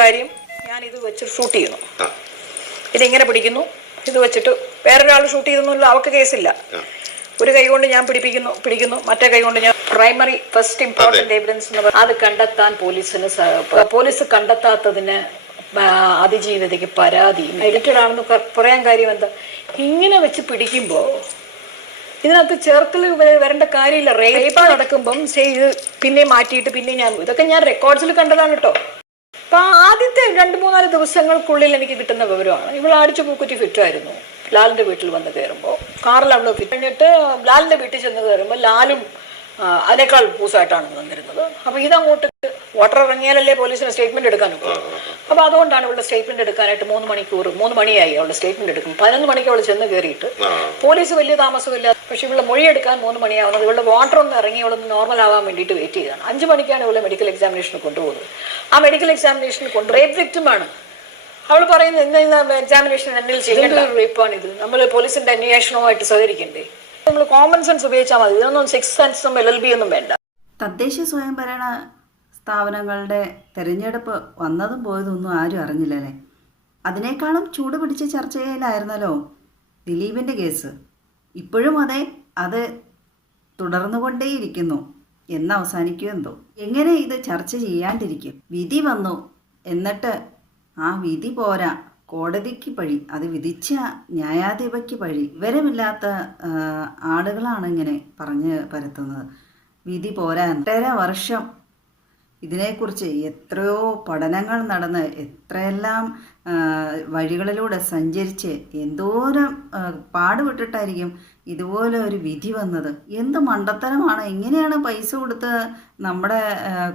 കാര്യം ഞാൻ ഇത് വെച്ച് ഷൂട്ട് ചെയ്യുന്നു, ഇതിങ്ങനെ പിടിക്കുന്നു, ഇത് വെച്ചിട്ട് വേറൊരാൾ ഷൂട്ട് ചെയ്തൊന്നുമില്ല, അവർക്ക് കേസില്ല. ഒരു കൈ കൊണ്ട് ഞാൻ പിടിക്കുന്നു, മറ്റേ കൈ കൊണ്ട് ഞാൻ പ്രൈമറി ഫസ്റ്റ് ഇമ്പോർട്ടന്റ് എവിഡൻസ് എന്ന് അത് കണ്ടെത്താൻ പോലീസ് കണ്ടെത്താത്തതിന് അതിജീവിതയ്ക്ക് പരാതി എഡിറ്റഡ് ആണെന്ന് പറയാൻ കാര്യം എന്താ? ഇങ്ങനെ വെച്ച് പിടിക്കുമ്പോൾ ഇതിനകത്ത് ചേർക്കൽ വരേണ്ട കാര്യമില്ല. റേപ്പ് നടക്കുമ്പം പിന്നെ മാറ്റിയിട്ട് പിന്നെ ഇതൊക്കെ ഞാൻ റെക്കോർഡ്സിൽ കണ്ടതാണ് കേട്ടോ. അപ്പൊ ആദ്യത്തെ 2-3 ദിവസങ്ങൾക്കുള്ളിൽ എനിക്ക് കിട്ടുന്ന വിവരമാണ് ഇവൾ അടിച്ചു പൂക്കുറ്റി ഫിറ്റായിരുന്നു. ലാലിന്റെ വീട്ടിൽ വന്ന് കയറുമ്പോൾ കാറിൽ അവള് ഫിറ്റ് കഴിഞ്ഞിട്ട് ലാലിന്റെ വീട്ടിൽ ചെന്ന് കയറുമ്പോൾ ലാലും അതിനേക്കാൾ പൂസായിട്ടാണ് വന്നിരുന്നത്. അപ്പൊ ഇതങ്ങോട്ട് വാട്ടർ ഇറങ്ങിയാലല്ലേ പോലീസിന് സ്റ്റേറ്റ്മെന്റ് എടുക്കാനൊക്കെ. അപ്പൊ അതുകൊണ്ടാണ് ഇവളുടെ സ്റ്റേറ്റ്മെന്റ് എടുക്കാനായിട്ട് 3 മണിയായി അവളുടെ സ്റ്റേറ്റ്മെന്റ് എടുക്കും. 11 മണിക്ക് അവൾ ചെന്ന് കയറിയിട്ട് പോലീസ് വലിയ താമസമില്ല. പക്ഷെ ഇവളുടെ മൊഴി എടുക്കാൻ 3 മണിയാവുന്നത് ഇവളുടെ വാട്ടർ ഒന്ന് ഇറങ്ങി അവളൊന്ന് നോർമൽ ആവാൻ വേണ്ടിയിട്ട് വെയിറ്റ് ചെയ്താണ്. 5 മണിക്കാണ് ഇവളെ മെഡിക്കൽ എക്സാമിനേഷന് കൊണ്ടുപോകുന്നത്. ആ മെഡിക്കൽ എക്സാമിനേഷനിൽ റേപ്പ് വിക്ടിമാണ്. അവൾ പറയുന്നത് എക്സാമിനേഷൻ എന്നിൽ ചെയ്യേണ്ട റേപ്പാണ് ഇത്. നമ്മൾ പോലീസിന്റെ അന്വേഷണവുമായിട്ട് സഹകരിക്കണ്ടേ? നമ്മൾ കോമൺ സെൻസ് ഉപയോഗിച്ചാൽ മതി. ഇതൊന്നും 6th സെൻസും LLB ഒന്നും വേണ്ട. തദ്ദേശ സ്വയംഭരണ സ്ഥാപനങ്ങളുടെ തെരഞ്ഞെടുപ്പ് വന്നതും പോയതൊന്നും ആരും അറിഞ്ഞില്ലല്ലേ. അതിനേക്കാളും ചൂട് പിടിച്ച ചർച്ചയിലായിരുന്നല്ലോ ദിലീപിൻ്റെ കേസ്. ഇപ്പോഴും അത് തുടർന്നുകൊണ്ടേയിരിക്കുന്നു. എന്ന് അവസാനിക്കുമോ എന്തോ. എങ്ങനെ ഇത് ചർച്ച ചെയ്യാണ്ടിരിക്കും? വിധി വന്നു, എന്നിട്ട് ആ വിധി പോരാ, കോടതിക്ക് പഴി, അത് വിധിച്ച ന്യായാധിപയ്ക്ക് പഴി. വിവരമില്ലാത്ത ആളുകളാണ് ഇങ്ങനെ പറഞ്ഞ് പരത്തുന്നത്. വിധി പോരാ, 1.5 വർഷം ഇതിനെക്കുറിച്ച് എത്രയോ പഠനങ്ങൾ നടന്ന് എത്രയെല്ലാം വഴികളിലൂടെ സഞ്ചരിച്ച് എന്തോരം പാടുപെട്ടിട്ടായിരിക്കും ഇതുപോലെ ഒരു വിധി വന്നത്. എന്ത് മണ്ടത്തരമാണ്! എങ്ങനെയാണ് പൈസ കൊടുത്ത് നമ്മുടെ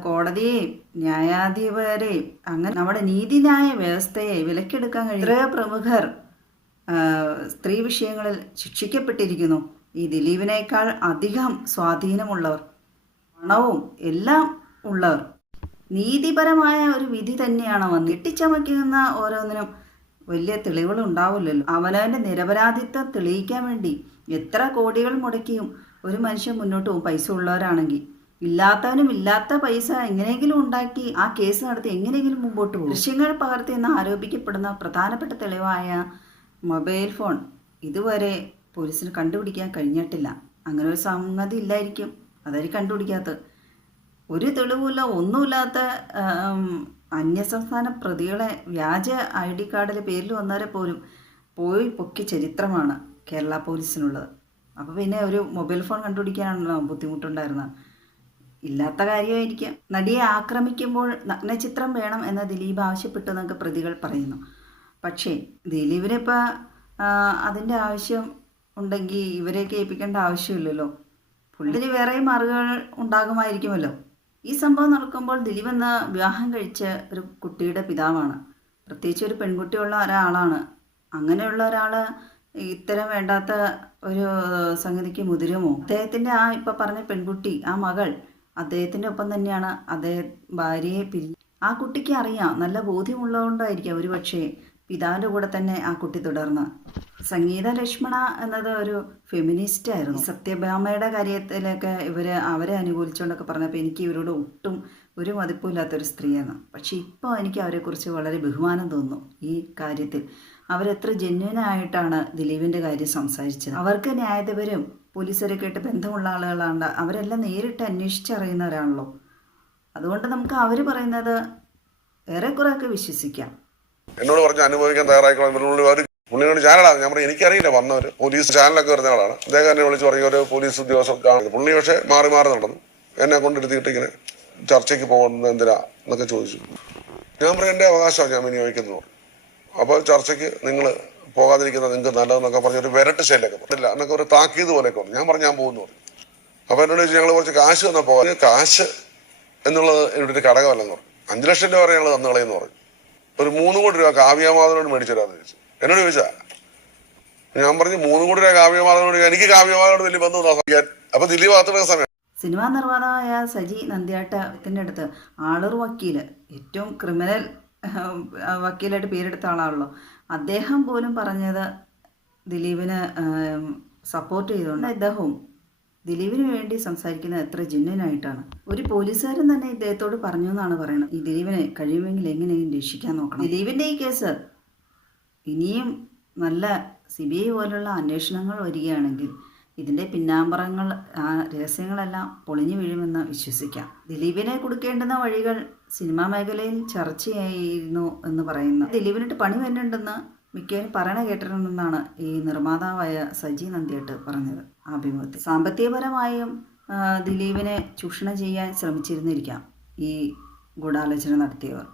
കോടതിയെയും ന്യായാധിപരെയും അങ്ങനെ നമ്മുടെ നീതിന്യായ വ്യവസ്ഥയെ വിലക്കെടുക്കാൻ കഴിയും? എത്രയോ പ്രമുഖർ സ്ത്രീ വിഷയങ്ങളിൽ ശിക്ഷിക്കപ്പെട്ടിരിക്കുന്നു. ഈ ദിലീപിനേക്കാൾ അധികം സ്വാധീനമുള്ളവർ, പണവും എല്ലാം ഉള്ളവർ. നീതിപരമായ ഒരു വിധി തന്നെയാണ് വന്ന്. ഇട്ടിച്ചമയ്ക്കുന്ന ഓരോന്നിനും വലിയ തെളിവുകളുണ്ടാവില്ലല്ലോ. അവനവൻ്റെ നിരപരാധിത്വം തെളിയിക്കാൻ വേണ്ടി എത്ര കോടികൾ മുടക്കിയും ഒരു മനുഷ്യൻ മുന്നോട്ട് പോകും, പൈസ ഉള്ളവരാണെങ്കിൽ. ഇല്ലാത്തവനും ഇല്ലാത്ത പൈസ എങ്ങനെയെങ്കിലും ഉണ്ടാക്കി ആ കേസ് നടത്തി എങ്ങനെയെങ്കിലും മുമ്പോട്ട് പോകും. ദൃശ്യങ്ങൾ പകർത്തിയെന്ന് ആരോപിക്കപ്പെടുന്ന പ്രധാനപ്പെട്ട തെളിവായ മൊബൈൽ ഫോൺ ഇതുവരെ പോലീസിന് കണ്ടുപിടിക്കാൻ കഴിഞ്ഞിട്ടില്ല. അങ്ങനെ ഒരു സംഗതി ഇല്ലായിരിക്കും, അതായിരിക്കും കണ്ടുപിടിക്കാത്തത്. ഒരു തെളിവില്ല, ഒന്നുമില്ലാത്ത അന്യസംസ്ഥാന പ്രതികളെ വ്യാജ ID കാർഡിൽ പേരിൽ വന്നവരെ പോലും പോയി പൊക്കിയ ചരിത്രമാണ് കേരള പോലീസിനുള്ളത്. അപ്പോൾ പിന്നെ ഒരു മൊബൈൽ ഫോൺ കണ്ടുപിടിക്കാനാണല്ലോ ബുദ്ധിമുട്ടുണ്ടായിരുന്നത്. ഇല്ലാത്ത കാര്യമായിരിക്കാം. നടിയെ ആക്രമിക്കുമ്പോൾ നഗ്നചിത്രം വേണം എന്ന് ദിലീപ് ആവശ്യപ്പെട്ടു എന്നൊക്കെ പ്രതികൾ പറയുന്നു. പക്ഷേ ദിലീപിനിപ്പോൾ അതിൻ്റെ ആവശ്യം ഉണ്ടെങ്കിൽ ഇവരെയൊക്കെ ഏൽപ്പിക്കേണ്ട ആവശ്യമില്ലല്ലോ. പുള്ളിന് വേറെ മാർഗങ്ങൾ ഉണ്ടാകുമായിരിക്കുമല്ലോ. ഈ സംഭവം നടക്കുമ്പോൾ ദിലീപ് എന്ന വിവാഹം കഴിച്ച ഒരു കുട്ടിയുടെ പിതാവാണ്, പ്രത്യേകിച്ച് ഒരു പെൺകുട്ടിയുള്ള ഒരാളാണ്. അങ്ങനെയുള്ള ഒരാൾ ഇത്തരം വേണ്ടാത്ത ഒരു സംഗതിക്ക് മുതിരുമോ? അദ്ദേഹത്തിൻ്റെ ഇപ്പോൾ പറഞ്ഞ പെൺകുട്ടി, ആ മകൾ അദ്ദേഹത്തിൻ്റെ ഒപ്പം തന്നെയാണ്. ഭാര്യയെ ആ കുട്ടിക്ക് അറിയാം, നല്ല ബോധ്യമുള്ളതുകൊണ്ടായിരിക്കാം ഒരു പക്ഷേ പിതാവിൻ്റെ കൂടെ തന്നെ ആ കുട്ടി തുടർന്ന്. സംഗീത ലക്ഷ്മണ എന്നത് ഒരു ഫെമിനിസ്റ്റ് ആയിരുന്നു. സത്യഭാമയുടെ കാര്യത്തിലൊക്കെ അവരെ അനുകൂലിച്ചുകൊണ്ടൊക്കെ പറഞ്ഞപ്പോൾ എനിക്ക് ഇവരോട് ഒട്ടും ഒരു മതിപ്പില്ലാത്തൊരു സ്ത്രീയാണ്. പക്ഷെ ഇപ്പോൾ എനിക്ക് അവരെക്കുറിച്ച് വളരെ ബഹുമാനം തോന്നുന്നു. ഈ കാര്യത്തിൽ അവരെത്ര ജെന്യുവനായിട്ടാണ് ദിലീപിൻ്റെ കാര്യം സംസാരിച്ചത്. അവർക്ക് ന്യായാധിപരും പോലീസുകാരൊക്കെ ആയിട്ട് ബന്ധമുള്ള ആളുകളാണ്. അവരെല്ലാം നേരിട്ട് അന്വേഷിച്ചറിയുന്നവരാണല്ലോ. അതുകൊണ്ട് നമുക്ക് അവർ പറയുന്നത് ഏറെക്കുറെയൊക്കെ വിശ്വസിക്കാം. എന്നോട് പറഞ്ഞ് അനുഭവിക്കാൻ തയ്യാറായിക്കോളാം. പുള്ളിയോട് ചാനലാ ഞാൻ പറയും, എനിക്കറിയില്ല വന്നവർ പോലീസ് ചാനലൊക്കെ വരുന്ന ആളാണ്. അദ്ദേഹം എന്നെ വിളിച്ച് പറയും ഒരു പോലീസ് ഉദ്യോഗസ്ഥർ. പുള്ളി പക്ഷേ മാറി നടന്നു എന്നെ കൊണ്ടെടുത്തിട്ട് ഇങ്ങനെ ചർച്ചയ്ക്ക് പോകുന്നത് എന്തിനാ എന്നൊക്കെ ചോദിച്ചു. ഞാൻ പറയും എൻ്റെ അവകാശമാണ് ഞാൻ വിനിയോഗിക്കുന്നു. അപ്പോൾ ചർച്ചയ്ക്ക് നിങ്ങൾ പോകാതിരിക്കുന്നത് നിങ്ങൾക്ക് നല്ലതെന്നൊക്കെ പറഞ്ഞൊരു വിരട്ട് ശൈലൊക്കെ പറഞ്ഞില്ല എന്നൊക്കെ ഒരു താക്കീത് പോലെയൊക്കെ പറഞ്ഞു. ഞാൻ പറഞ്ഞു ഞാൻ പോകുന്നു പറഞ്ഞു. അപ്പോൾ എന്നോട് ചോദിച്ചു ഞങ്ങൾ കുറച്ച് കാശ് തന്നാൽ പോകാൻ. കാശ് എന്നുള്ളത് ഇവിടെ ഒരു ഘടകമല്ലെന്ന് പറഞ്ഞു. 5 ലക്ഷം രൂപ വരെ ഞങ്ങൾ തന്നുകളയെന്ന് പറഞ്ഞു. ഒരു 3 കോടി രൂപ കാവ്യമാധവനോട് മേടിച്ചു തരാമെന്ന് ചോദിച്ചു. എന്നോട് ചോദിച്ചാ ഞാൻ പറഞ്ഞു 3 കോടി രൂപ കാവ്യമാധവനോട്. എനിക്ക് കാവ്യമാധവനോട് വലിയ ബന്ധം സംസാരിക്കാൻ. അപ്പൊ ദിലീപ് ഭാഗത്തുള്ള സമയം സിനിമാ നിർമ്മാതാവായ സജി നന്ദ്യാട്ടത്തിൻ്റെ അടുത്ത് ആളൂർ വക്കീൽ, ഏറ്റവും ക്രിമിനൽ വക്കീലായിട്ട് പേരെടുത്ത ആളാണല്ലോ, അദ്ദേഹം പോലും പറഞ്ഞത് ദിലീപിന് സപ്പോർട്ട് ചെയ്തുകൊണ്ട് ഇദ്ദേഹവും ദിലീപിന് വേണ്ടി സംസാരിക്കുന്നത് എത്ര ജെന്യുനായിട്ടാണ്. ഒരു പോലീസുകാരൻ തന്നെ ഇദ്ദേഹത്തോട് പറഞ്ഞു എന്നാണ് പറയുന്നത്, ഈ ദിലീപിനെ കഴിയുമെങ്കിൽ എങ്ങനെയും രക്ഷിക്കാൻ നോക്കണം. ദിലീപിൻ്റെ ഈ കേസ് ഇനിയും നല്ല CBI പോലുള്ള അന്വേഷണങ്ങൾ വരികയാണെങ്കിൽ ഇതിൻ്റെ പിന്നാമ്പറങ്ങൾ, ആ രഹസ്യങ്ങളെല്ലാം പൊളിഞ്ഞു വീഴുമെന്ന് വിശ്വസിക്കാം. ദിലീപിനെ കൊടുക്കേണ്ടുന്ന വഴികൾ സിനിമാ മേഖലയിൽ ചർച്ചയായിരുന്നു എന്ന് പറയുന്നു. ദിലീപിനിട്ട് പണി വരുന്നുണ്ടെന്ന് മിക്കവരും പറയണ കേട്ടിട്ടുണ്ടെന്നാണ് ഈ നിർമ്മാതാവായ സജി നന്ദിയായിട്ട് പറഞ്ഞത് അഭിമുഖത്തിൽ. സാമ്പത്തികപരമായും ദിലീപിനെ ചൂഷണം ചെയ്യാൻ ശ്രമിച്ചിരുന്നിരിക്കാം ഈ ഗൂഢാലോചന നടത്തിയവർ.